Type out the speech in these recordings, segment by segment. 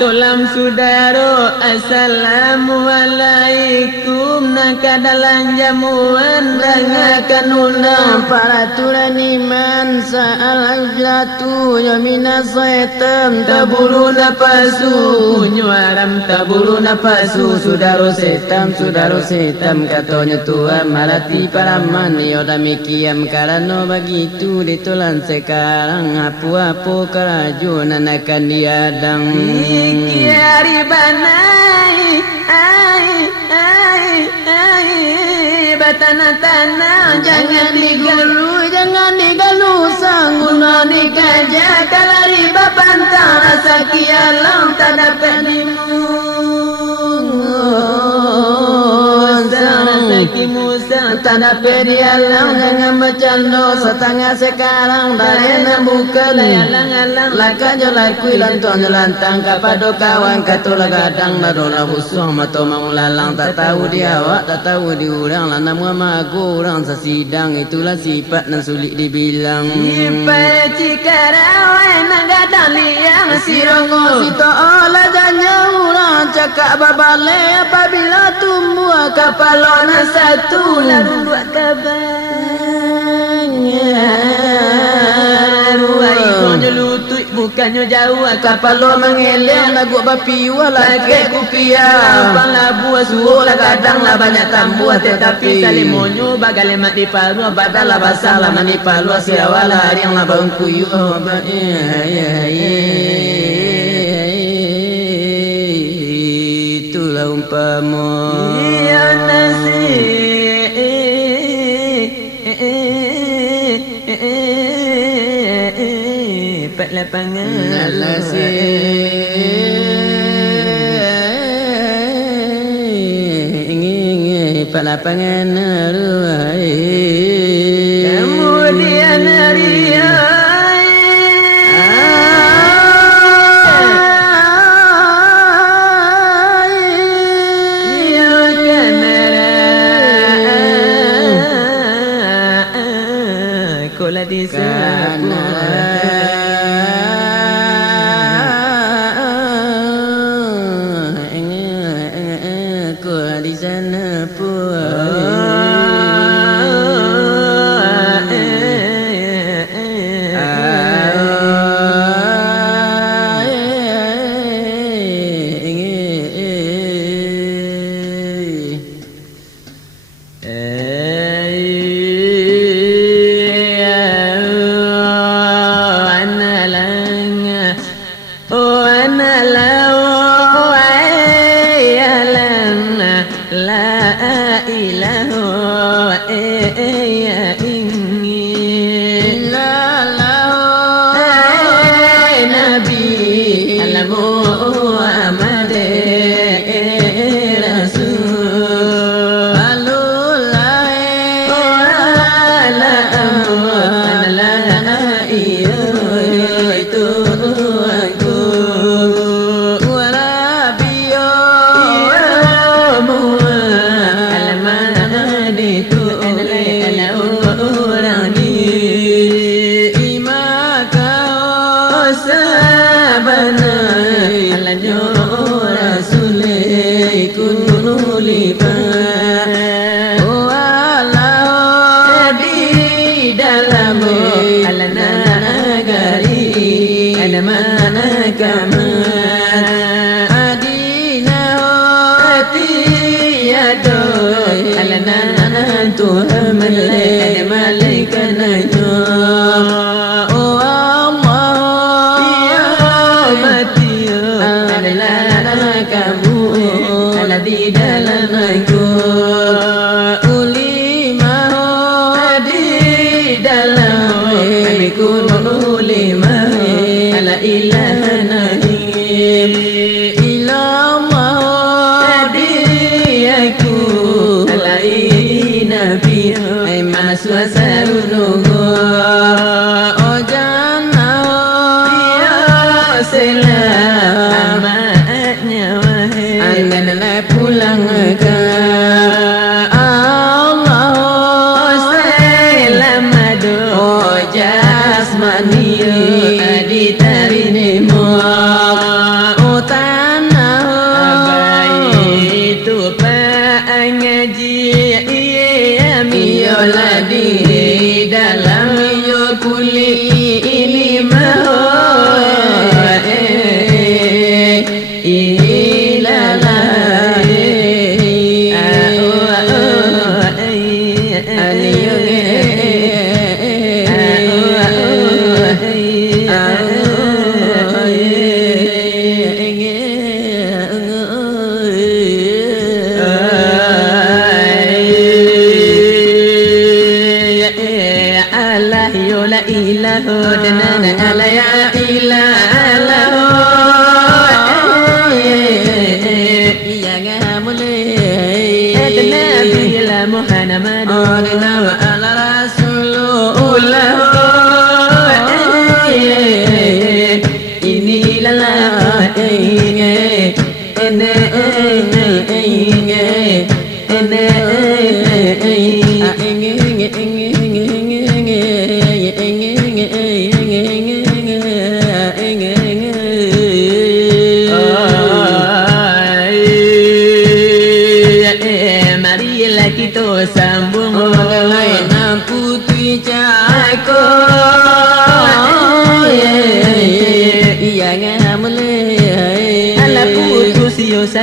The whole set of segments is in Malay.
Tulam saudara, assalamualaikum. Naka dalam jamuan dengarkan undang para tulan iman sa'al jatuh yamina setan tabulu napasu nyuaram tabulu napasu saudara setan katanya Tuhan malati paraman yoda mikiam karena begitu ditulan sekarang apu-apu kerajunan akan diadang kiari banai batana-tanah jangan digulu jangan digalu sangguna dikaja kalari bapantang rasa kialang tak dapat tak dapat dialang jangan bercanda setengah sekarang darena bukan laka jelakui lantang jelantang kapado kawan katola gadang nadola husuh mato maulalang tak tahu dia awak tak tahu diurang lana muama aku orang sesidang itulah sifat nan sulit dibilang sifat cikarawai nagadang liang sirongo sito olah janya urang cakap babale apabila tumbuh kapalona satu lalu dua kabar ikonyo lutut bukannya jauh kapalo mengeleng lagu bapi wala ke kupia pala buah suruh la kadang la banyak tambuh tetapi salimonyo bagal lemat di paru badala basala mani palu siawala yang la bangku yo itulah umpama ya nasi pat lapangan nalasi pat lapangan ruai kemudian hari di sana ku di sana jasmani di tarine mo ini mau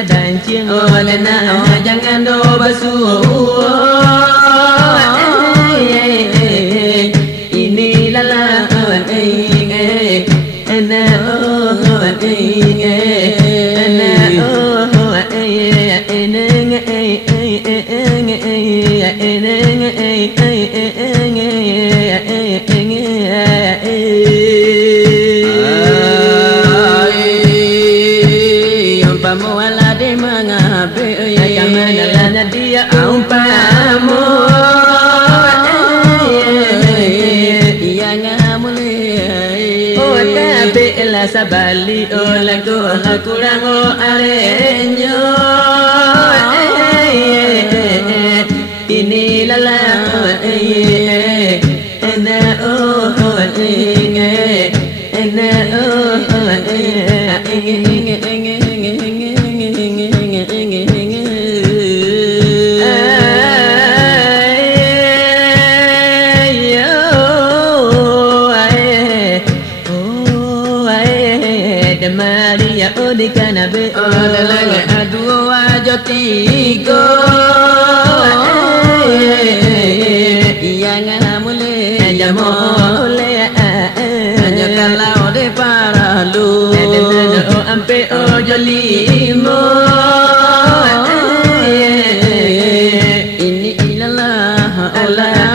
dan cium oleh nak jangan do basuh ini lala dia umpamu yang amule oh tapi la sabali oh lagu kurang oh arenyo ini lala ena oh ena Maria odi kanabe oleh aduh ajotigo yang amule jamole hanya kalau de paralu ampe ojolimo ini ilalah Allah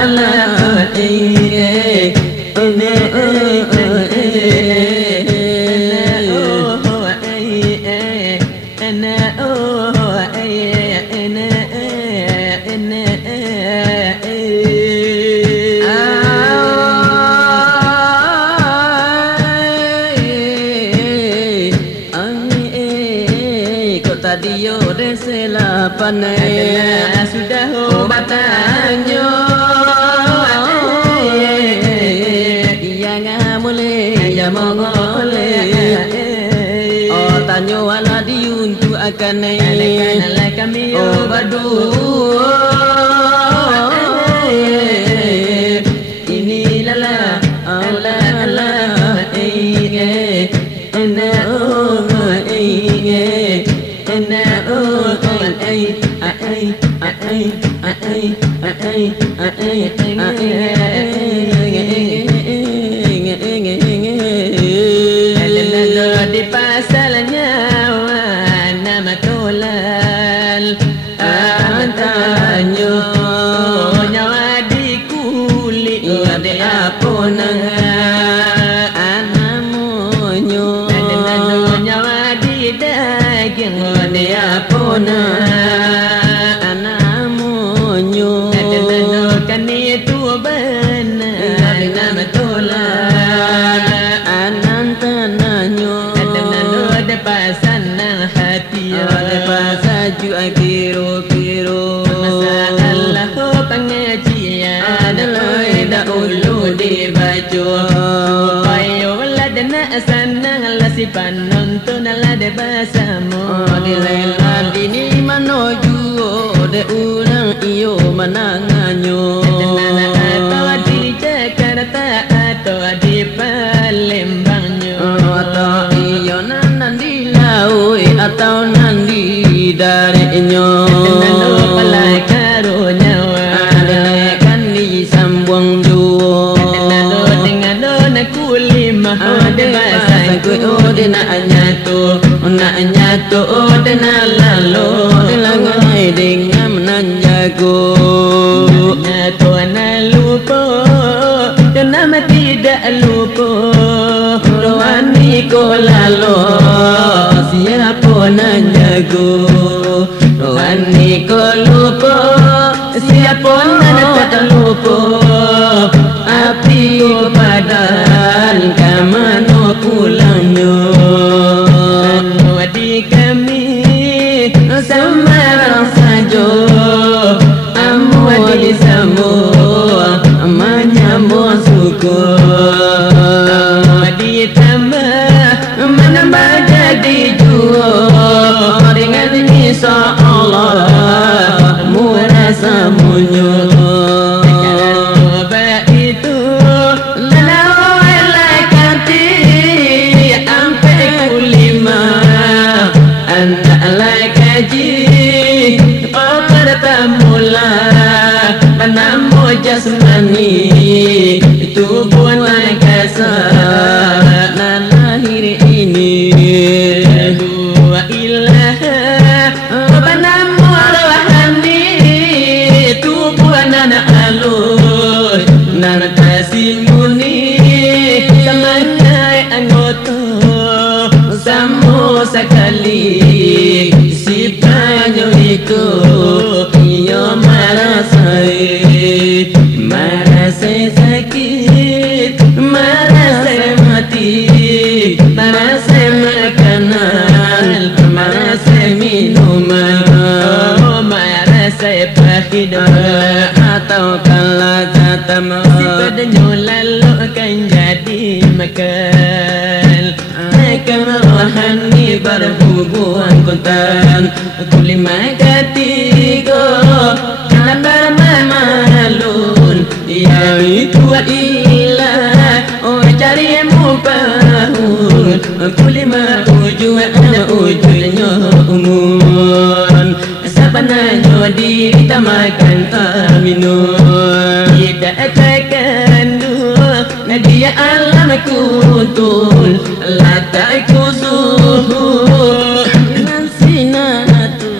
Dio resela panai sudah obatannya yang amule jamole oh tanyo ala diuntu akan kami obadu ini lala ala ala di pasalnya nama tolal antanyo nyawa di kulit ada apa anamonyo nyawa di daging ada apa anamonyo kan itu benar nama tolal anantanyo ada pasangan hati ada pasaju kiro-kiro masalah pengajian adalah ida ulu dibaca payo ladana sanang lasi panonton lade basamu dilela dini manoju de urang iyo mananganyo atau di Jakarta atau dareknya Dengan palai karunya Adelekan disambung dua Dengan nak kulimah Ada bahasa ku nak nyatu Dena lalu Delangai dengan menanjago Nyatu nak lupa Dan nama tidak lupa Rohani ko lalu Siapa nanjago Rohani ko lupa Siapa nak tak lupa Api ko padan Kamano pulangnya Wadi kami Semarang saja Amu di semua Menyambut syukur Wadi tambah Menambah jadi dua Dengan insya Allah Murah semuanya Coba itu Lelawai laikati Ampai kulima Anak laikaji Oh pertamula Panamu jasmani Tubuh naikasa Dan lahir ini Dua ilaha Panamu rohani Tubuh anak alus Dan kasih muni Semangat anggota Sama sekali Si banyak itu Ia merasa sakit Merasa mati Merasa makanan Merasa minuman Merasa pahit Atau kalau jatah Si padanya lalu akan jadi makan Makan rohani berhubungan kontan Kulima ketiga Kenapa mamalun Ya itu ilah Oh cari mubahun Kulima ujungnya umun Sebenarnya diri tak makan tak minum Tidak terkandung Dia alam kutul Latak kusuh Dengan sinatu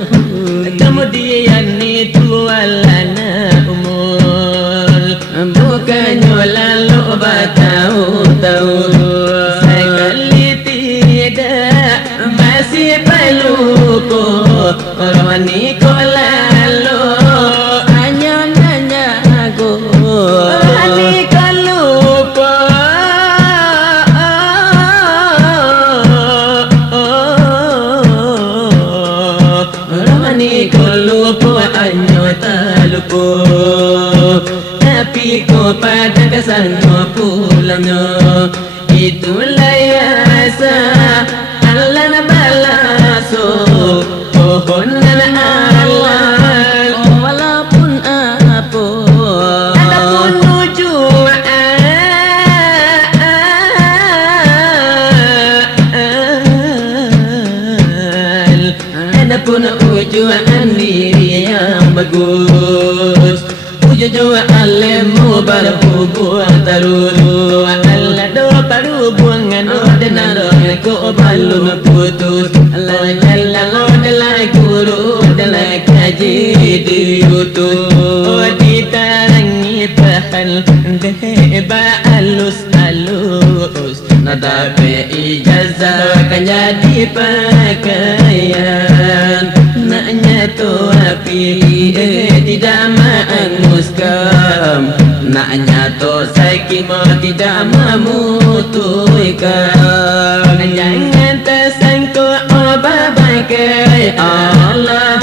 Kemudian itu alana umul Bukannya lalu bertahu-tahu Sekali tidak Masih perlu ko Rohani ko lalu Hanya nanya aku Rohani ko lupa Rohani ko lupa Hanya tak lupa Tapi ko pada kesannya pulangnya Itulah yasa Allah na balaso Pohon na Allah Walaupun apa Adapun Adapun ujuan diri yang bagus Ujuan lemu berhubungan terus Allah do berhubungan Dan aku belum putus Allah jalla adalah guru adalah kaji di YouTube Oh ditarangi pahal Deheba alus-alus Nadabe ijazah kan jadi pakaian Naknya tu api tidak menguskan Naknya tu sakit tidak memutuhkan Jangan tersangkut bagai Allah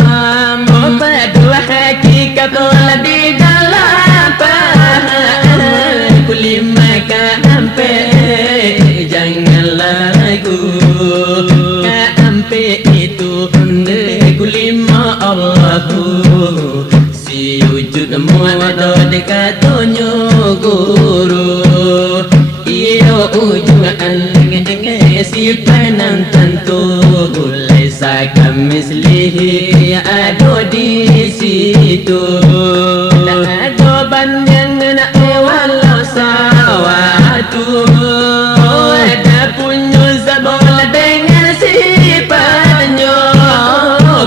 Berdua hakikat Allah di dalam pahal Kulima kampe Janganlah ragu Kampe itu kulima Allahu Si wujud muada dekatnya guru Iyo ujuan si panang tentu Ulai laisa kamislihi ada di situ. Tak ada banding nak walau sawatu. Ada punya zabola dengan sifatnya.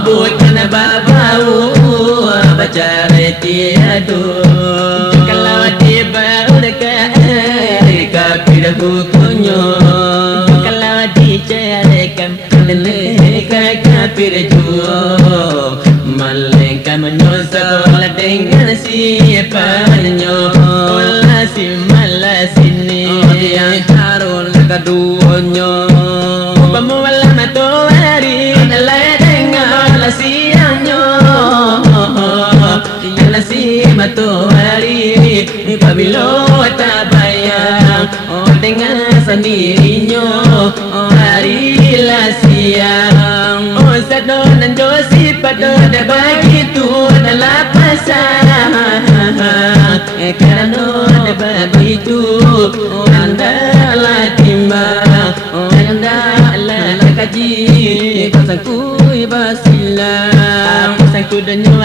Bukan babau baca tiadu. Kalau dibau dekat kafir hukumnya. Kalau dicarikan mereka kafir juga. Mereka menyusul dengan sifatnya. Olah si malas ini yang harun keduanya. Pemula matahari adalah dengan siangnya. Adalah si matahari apabila tak bayang dengan sendirinya. Harilah siang. Sadon dan Josip pada begitu adalah pasang. Kerana begitu andalah timbang. Andalah kaji pasangku basilang. Pasangku danyo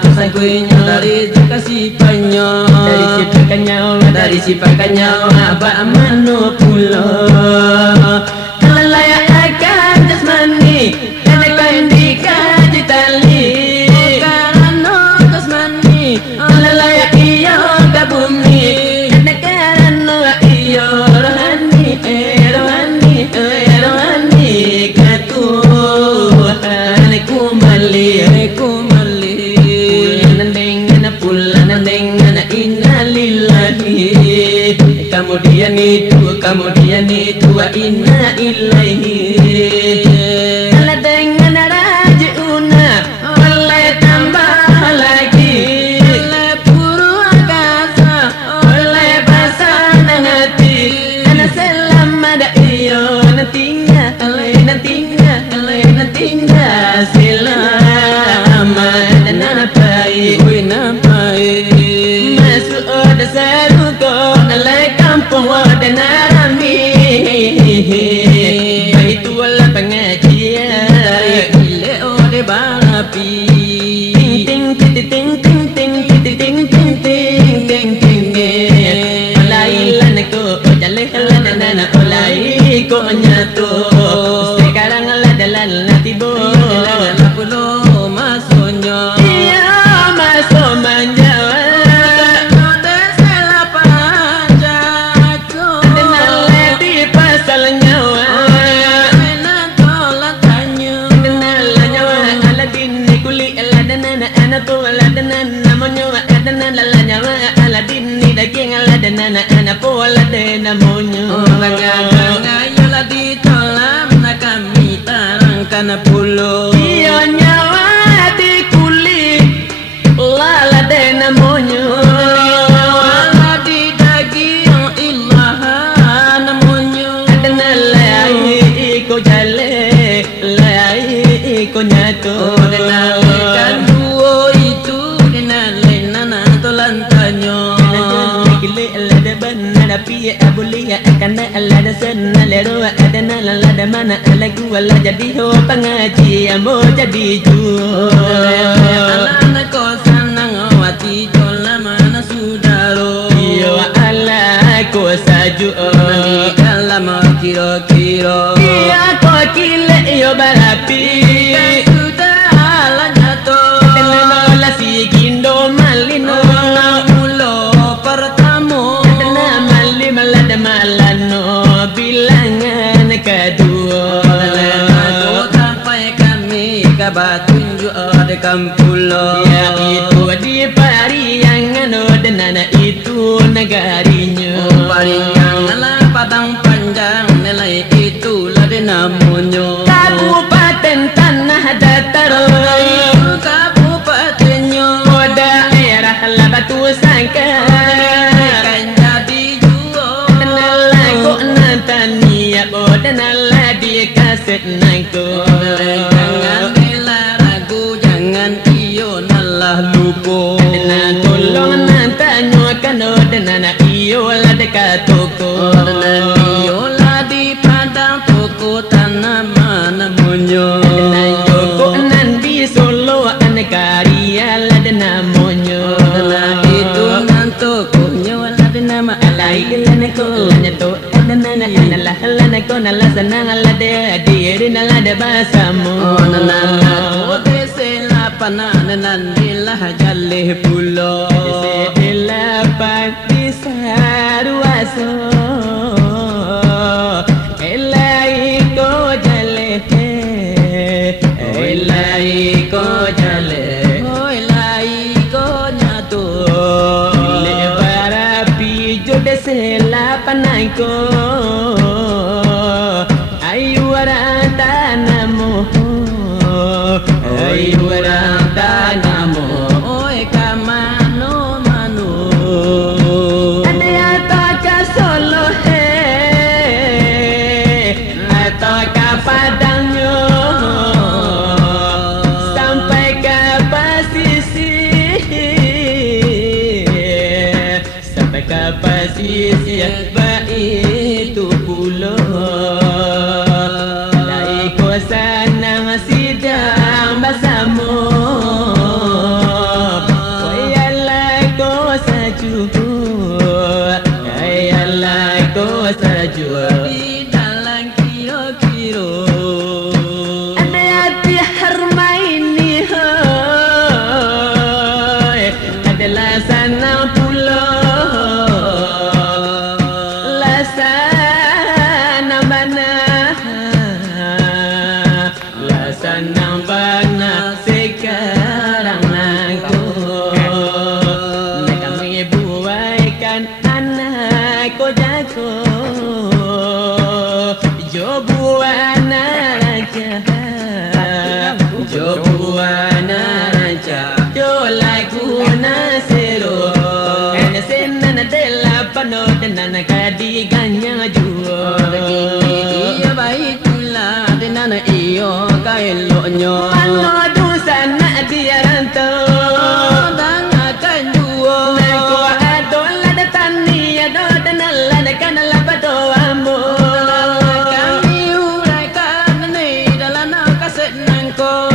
pasangkunya dari kasihnya. Dari sipakannya dari sipakannya abah manu pula. Kalau layak akan jasmani akan dikaji tali. Karena jasmani kalau layak ia ke bumi. Karena ia rohani rohani ke Tuhan kumali pulan dengan innalillahi. Kemudian itu inna ilaihi. Kalau dengan rajiuna oleh tambah lagi. Oleh puru akasa oleh pasangan hati. Karena selamat iyo nantinya selamat dan napai masuk ada saluko dalam kampung dan rami. Itu adalah pengajian ile ode barapi. Ting ting ting ting ting ting ting ting ting ting ting. Lailan ko jalan nana olai ko nyatu. Sekarang lah dalam natibo pulo masonyo. Iya masuk manjawa. Tersela panjaku. Dan leti pasal nyawa. Enak tolak tanyo. Dan nyawa Aladin kuli Aladana anak tu Aladana namanya Aladana nyawa Aladin ni daging Aladana anak tu Aladana namanya. Bangga lagi tolam nak kami tarangkan pulau. Iya nyawa di kulit lala de namanya. Lala di daging ilah namanya. Adana lai ko jale lai ko nyatu. Denalekan duo itu denalena tolan tanyo. Tapi abulia karena Allah dasarna lero adana lada mana lagu wala jadi ho pengaji amo jadi ju. Anak ko sanang wati tola mana sudaro. Yo Allah ko saju dalam kiro-kiro. Iya ko kile yo barapi. Sudah ala nyato. Tenang la si gindo malino. Mulo pertamo. Malada malano bilangan kedua. Aku sampai kami kabatunjuk ada kampulo. Ya itu di Pariangan dan anak itu negarinya. Pariangan lah padang panjang nilai itulah namanya. Kabupaten Tanah Datar. Kabupatennya daerah lah Batu Sangkar. Tania bodan Allah di kaset nangko. Jangan bela ragu, jangan iyo nalah lupo. Dan tolong nantanya kano dan anak iyo lah dekat toko. Dan iyo lah di padang toko tanah mana munyo. Nalah lana ko nalah senang ala diri nalah de basamu. Nalah dese la pananan dilah jalih pulo. Dese la pati saruaso. Elai ko jaleh. Elai ko jaleh. Elai ko nyatu. Dese la panai ko ayu arata namo ayu arata namo Oi kamano mano ade ataka solo he ataka padangnya sampai ke pasisi sampai ke pasisi baik itu pula lai ko sana sidang bersama wayalai ko saju wayalai ko saju di dalam kiro-kiro ada hati harmaini hoy adalah sana pula Sanang bana sekarang aku nak kami buaikan anak ko jago jo buana raja jo buana raja jo lagu nasero kan senan dela pano tenan kadi ganya juo dia baik pula dengan iyo kailonyo Mano dusan na dia rantau dan akan duo Nako adola da tani adola nalla da kanala pado ambo kami uraikan ni dalam kaset nangko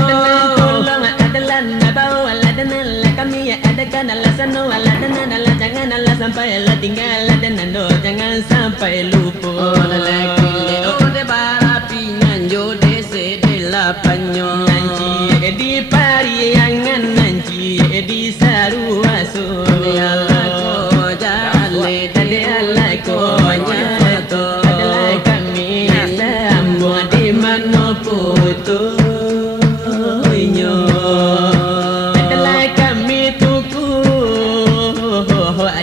tolong adalah nabau ala danala kami ada kanala sano ala danala jangan ala sampai ala tinggal ada nando jangan sampai lupa lelaki ode barapi nanjo dese delapanyo nanti di pariangan nanti di saruaso Allah ko jale tadi Allah ko nyato adalah kami sambung di mana putunya adalah kami tuku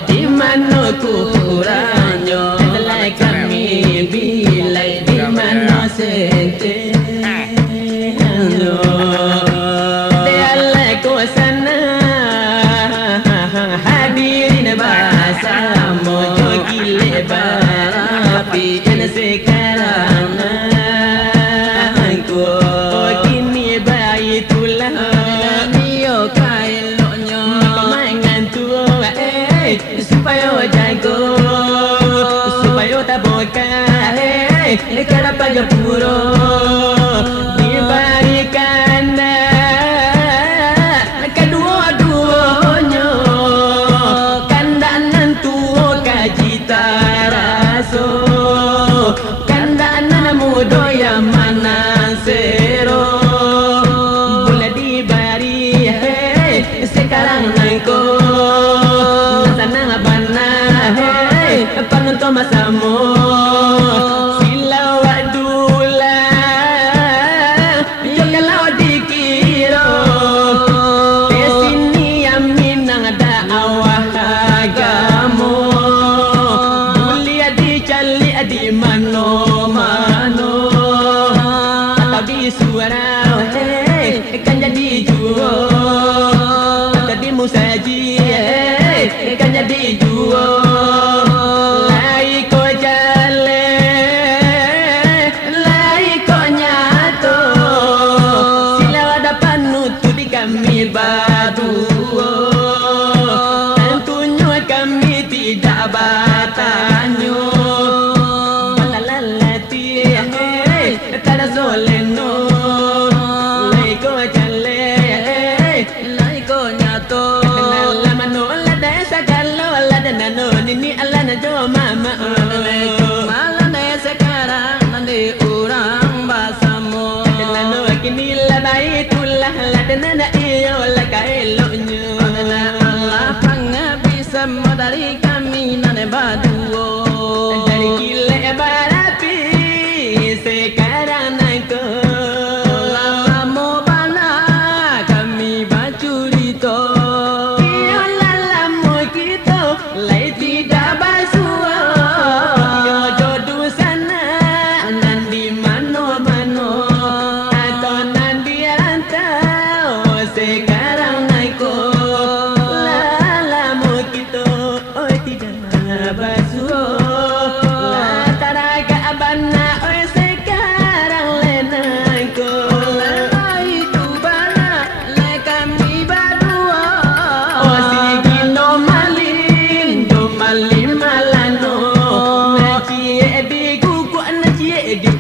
di mana kurangnya adalah kami bilai di mana sente hadirin bahasa mojo gile barapi yang sekarang aku kini baitulah iyo kailonyo pemangan tua supaya jago supaya tak boka kalau pajak puro diberikan kedua-duanya kandanan tuo kajita raso kandanan mudo yang mana sero boleh diberi sekarang nangko sana bana penonton masamu silau adula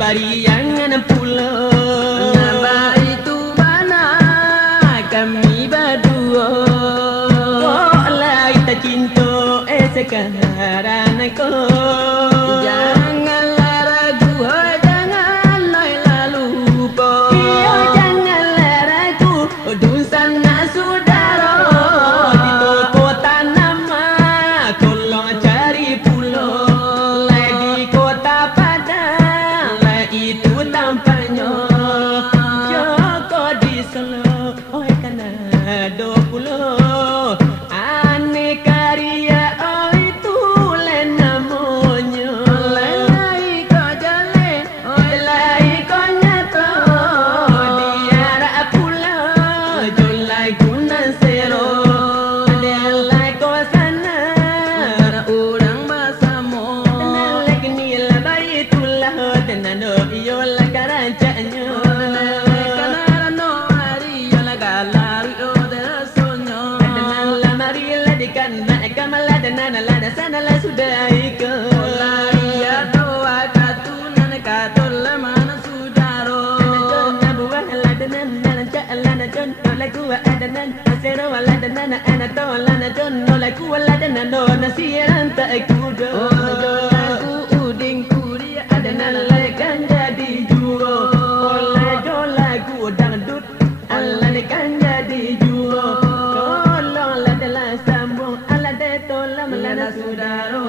Pariangan pulau Nambah itu mana kami berdua. kok lah kita cinta sekarang kau Janganlah ragu, janganlah lupa. Iyo janganlah ragu Dusan saudara di toko tanaman tolong cari pulau lai di kota Padang lai itu tampaknya Joko di Solo oi kana do pulau ane karya oi tu lain namanya Lai kau jalan, oi lai kau nyata diara pulau julai kunan sero lai kau sana orang bersama. lek ni la bayi tulah tenan iyo la karancanya Karena no hari yang lagi sonyo. tenan la mari la dikana kamala tenan la sana la sudah ikut Ia doa katunan katul mana sudaro. Aku uding kuri adanan lekan jadi juro. Lana sudaro.